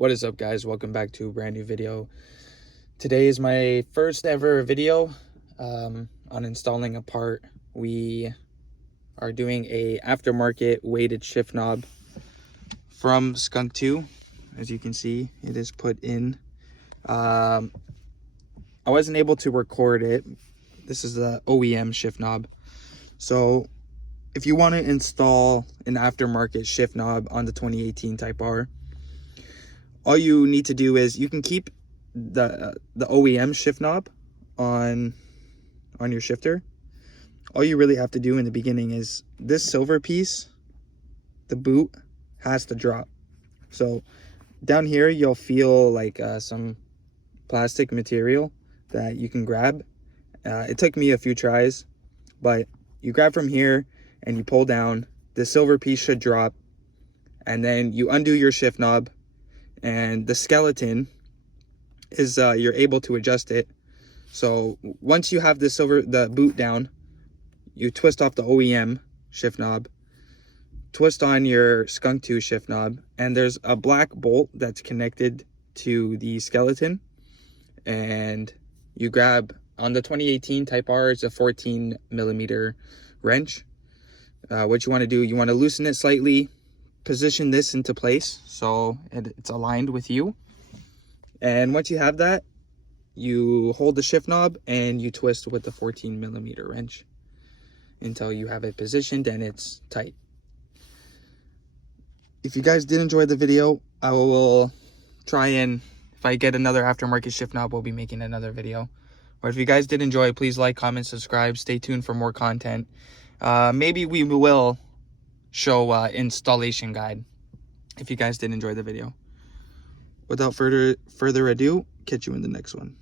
What is up, guys? Welcome back to a brand new video. Today is my first ever video on installing a part. We are doing a aftermarket weighted shift knob from Skunk2. As you can see, it is put in. I wasn't able to record it. This is the OEM shift knob. So if you want to install an aftermarket shift knob on the 2018 Type R, all you need to do is you can keep the OEM shift knob on your shifter. All you really have to do in the beginning is this silver piece, the boot, has to drop. So down here you'll feel like some plastic material that you can grab. It took me a few tries, but you grab from here and you pull down. The silver piece should drop, and then you undo your shift knob, and the skeleton is you're able to adjust it. So once you have the boot down, you twist off the OEM shift knob, twist on your Skunk2 shift knob, and there's a black bolt that's connected to the skeleton, and you grab, on the 2018 Type R, it's a 14mm wrench. What you want to do, you want to loosen it slightly, position this into place so it's aligned with you, and once you have that, you hold the shift knob and you twist with the 14mm wrench until you have it positioned and it's tight. If you guys did enjoy the video, I will try, and if I get another aftermarket shift knob, we'll be making another video. Or if you guys did enjoy, please like, comment, subscribe. Stay tuned for more content. Maybe we will show installation guide if you guys did enjoy the video. Without further ado, catch you in the next one.